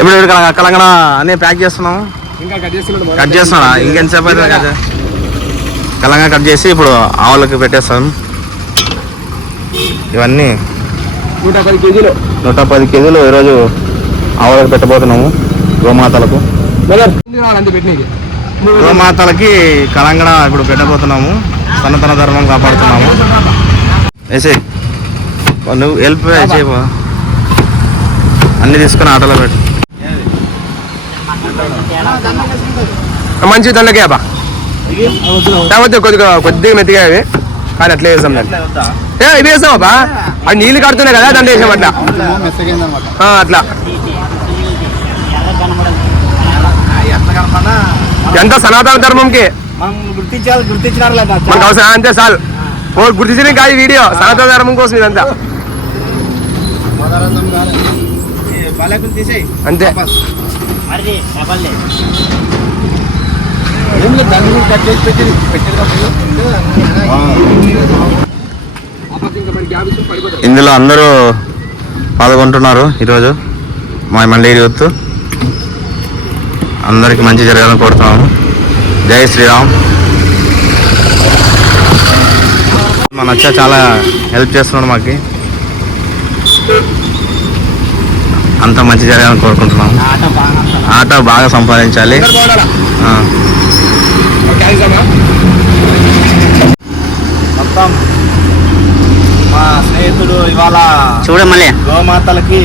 ఇప్పుడు తెలంగాణ అన్నీ ప్యాక్ చేస్తున్నాము. కట్ చేస్తున్నా ఇంకెంతసేపు అయితే తెలంగాణ కట్ చేసి ఇప్పుడు ఆవులకి పెట్టేస్తాం. ఇవన్నీ 110 కేజీలు ఈరోజు ఆవులకు పెట్టబోతున్నాము. గోమాతలకు తెలంగాణ ఇప్పుడు పెట్టబోతున్నాము. సనాతన ధర్మం కాపాడుతున్నాము. వేసే నువ్వు హెల్ప్ చేయబో అన్ని తీసుకుని ఆటోలో పెట్టు. మంచి దండకే అబ్బా కొద్దిగా మెత్తిగా అవి కానీ అట్లా వేసాం దాన్ని. ఇవి వేసాం అబ్బా అవి నీళ్ళు కడుతున్నాయి కదా దండ వేసాం అట్లా అట్లా. ఎంత సనాతన ధర్మంకి మనకు అవసరం అంతే చాలు. గుర్తించిన కాదు వీడియో సనాతన ధర్మం కోసం ఇదంతా అంతే. ఇందులో అందరూ పాల్గొంటున్నారు ఈరోజు. మా మండలి యూత్ అందరికి మంచి జరగాలని కోరుతున్నాము. జై శ్రీరామ్. మా నచ్చ చాలా హెల్ప్ చేస్తున్నాడు మాకు. అంత మంచి జరగాలని కోరుకుంటున్నాము. ఆట బాగా సంపాదించాలి. మొత్తం మా స్నేహితుడు ఇవాళ చూడమలే గోమాతలకి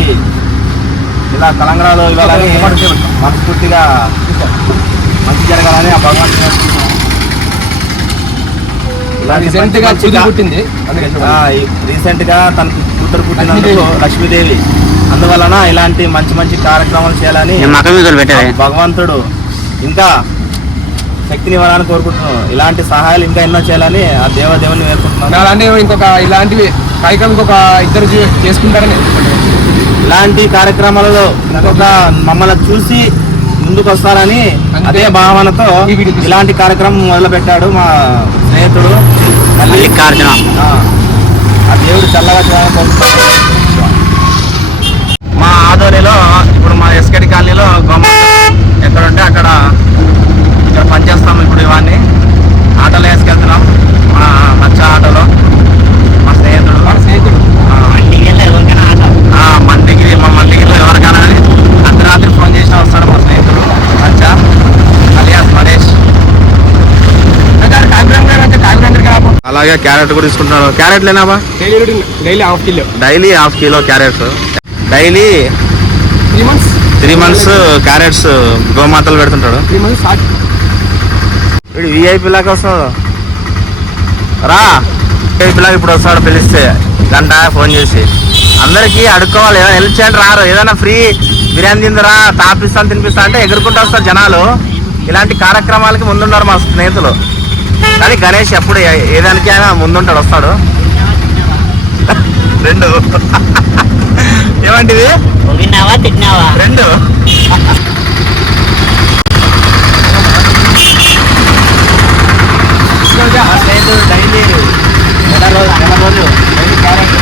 ఇలా తెలంగాణలో ఇవ్వాలని మనస్ఫూర్తిగా మంచి జరగాలని ఆ భగవంతుని రీసెంట్ గా తన కూతురు పుట్టినందుకు లక్ష్మీదేవి, అందువలన ఇలాంటి మంచి మంచి కార్యక్రమాలు చేయాలని భగవంతుడు ఇంకా శక్తిని ఇవ్వాలని కోరుకుంటున్నాను. ఇలాంటి సహాయాలు ఇంకా ఎన్నో చేయాలని ఆ దేవదేవుని వేడుకుంటున్నాను. అలాంటి ఇంకొక ఇలాంటివి కార్యక్రమం ఇంకొక ఇద్దరు చేసుకుంటారని ఇలాంటి కార్యక్రమాలలో ఇంకొక మమ్మల్ని చూసి ముందుకు వస్తారని అదే భావనతో ఇలాంటి కార్యక్రమం మొదలు పెట్టాడు మా స్నేహితుడు మల్లికార్జున. ఆ దేవుడు చల్లగా చేయాలని మా ఆదోనిలో ఇప్పుడు మా ఎస్కేడి కాలనీలో ఎక్కడుంటే అక్కడ ఇక్కడ పనిచేస్తాము. ఇప్పుడు ఇవన్నీ ఆటోలో వేసుకెళ్తున్నాం. మా నచ్చ ఆటోలో మా స్నేహితుడు మా మందిగిరిలో ఎవరికైనా కానీ అర్ధరాత్రి ఫోన్ చేసినా వస్తాడు మా స్నేహితుడు నచ్చ అలియాస్ మహేష్. అలాగే క్యారెట్ కూడా తీసుకుంటున్నాడు. క్యారెట్ లేనాబా daily half kilo carrots daily 3 months carrots గోమాతలు పెడుతుంటాడు. వీడు విఐపీ లాగా వస్తాడు రా. విఐపీ లాగా ఇప్పుడు వస్తాడు పిలిస్తే గంట ఫోన్ చేసి అందరికీ అడుక్కోవాలి. ఏదైనా హెల్ప్ చేయండి రారు. ఏదైనా ఫ్రీ బిర్యానీ తిందరా తాపిస్తాను తినిపిస్తా అంటే ఎగురుకుంటూ వస్తారు జనాలు. ఇలాంటి కార్యక్రమాలకి ముందున్నారు మా స్నేహితులు. కానీ గణేష్ ఎప్పుడు ఏదానికి అయినా ముందుంటాడు వస్తాడు. 2 ఏమంటిది 2 స్నేహితుడు డైలీ నెల రోజు డైలీ క్యారెట్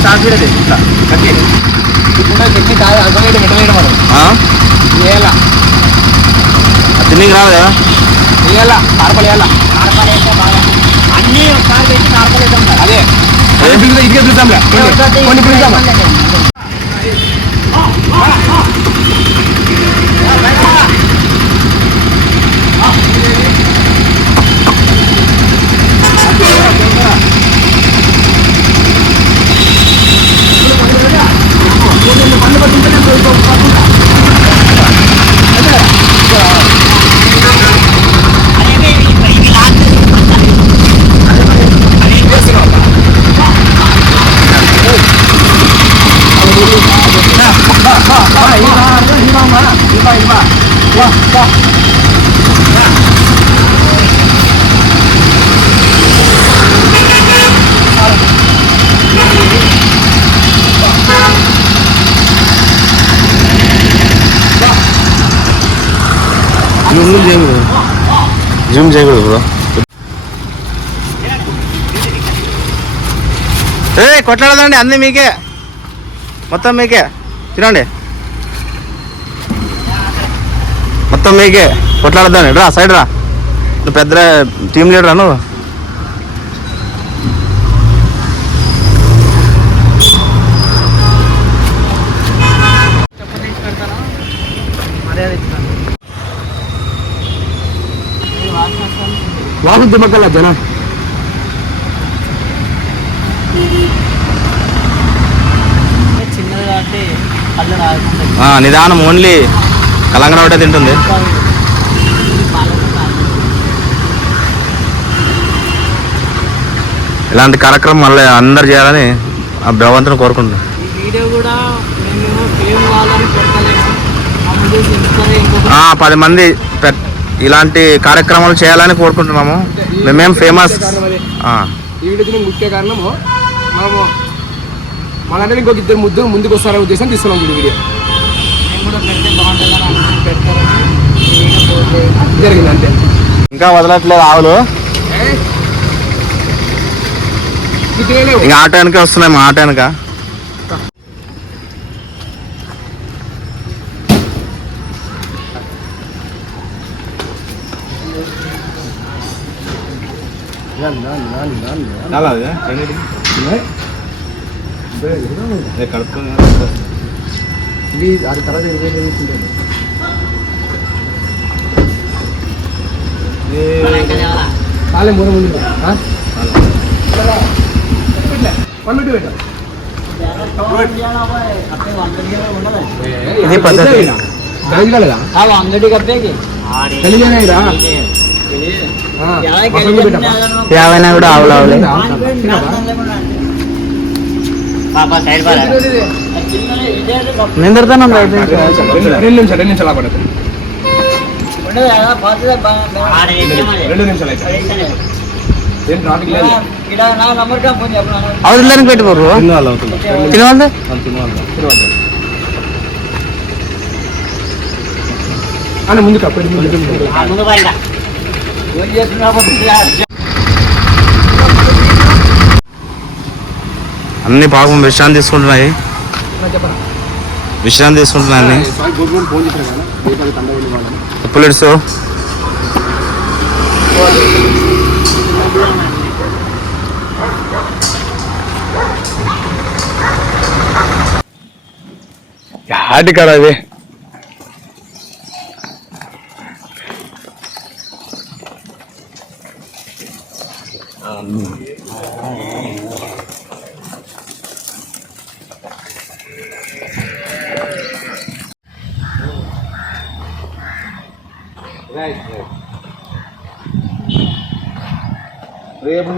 స్టార్ట్ చేయలేదు ఇట్లా కట్టి చట్నీ కాదు అర్థమయ్యడం పెట్టలేదు మనం వేయాల తిన్నికి రాదు కదా వేయాల కార్పలు వేయాల కార్పలు వేస్తే బాగా అన్నీ ఒకసారి పెట్టి కార్పలు వేద్దాం. అదే ఇదిగే చూద్దాంలే కొన్ని పిలుద్దామా. జూమ్ చేయకూడదు బ్రో. కొట్లాడదండి, అన్నీ మీకే, మొత్తం మీకే, తినండి మొత్తం మీకే, కొట్లాడద్దండి. రా సైడ్ రా, నువ్వు పెద్ద టీం లీడర్ అను. వాసు దిమ్మకల్లా జన నిదానం, ఓన్లీ కలంగడ ఒకటే తింటుంది. ఇలాంటి కార్యక్రమం మళ్ళీ అందరు చేయాలని ఆ భగవంతుని కోరుకుంటున్నాను. 10 మంది ఇలాంటి కార్యక్రమాలు చేయాలని కోరుకుంటున్నాము. మేమేం ఫేమస్ ఈ వీడియో ముఖ్య కారణము మనము మనంటే ఇంకొక 2 ముద్దులు ముందుకు వస్తారనే ఉద్దేశం తీసుకున్నాం. వీడియో జరిగింది అంతే, ఇంకా వదలట్లేదు ఆవులు. ఇంకా ఆటో వెనక వస్తున్నాయి, మా ఆటో వెనక. అది తర్వాత చాలే మూడు ముందు ఇది పద్ధతి. యావైనా కూడా ఆవులు ఆవులే. నేను తిడతాను 2 నిమిషాలు పడదు. 2 నిమిషాలు అవసరానికి పెట్టుకోరు తినవాళ్ళు. ముందు అన్ని పాపం విశ్రాంతి తీసుకుంటున్నాయి, విశ్రాంతి తీసుకుంటున్నాయి అన్ని. పులిడ్స్ ఆటి కాడ అది రేపు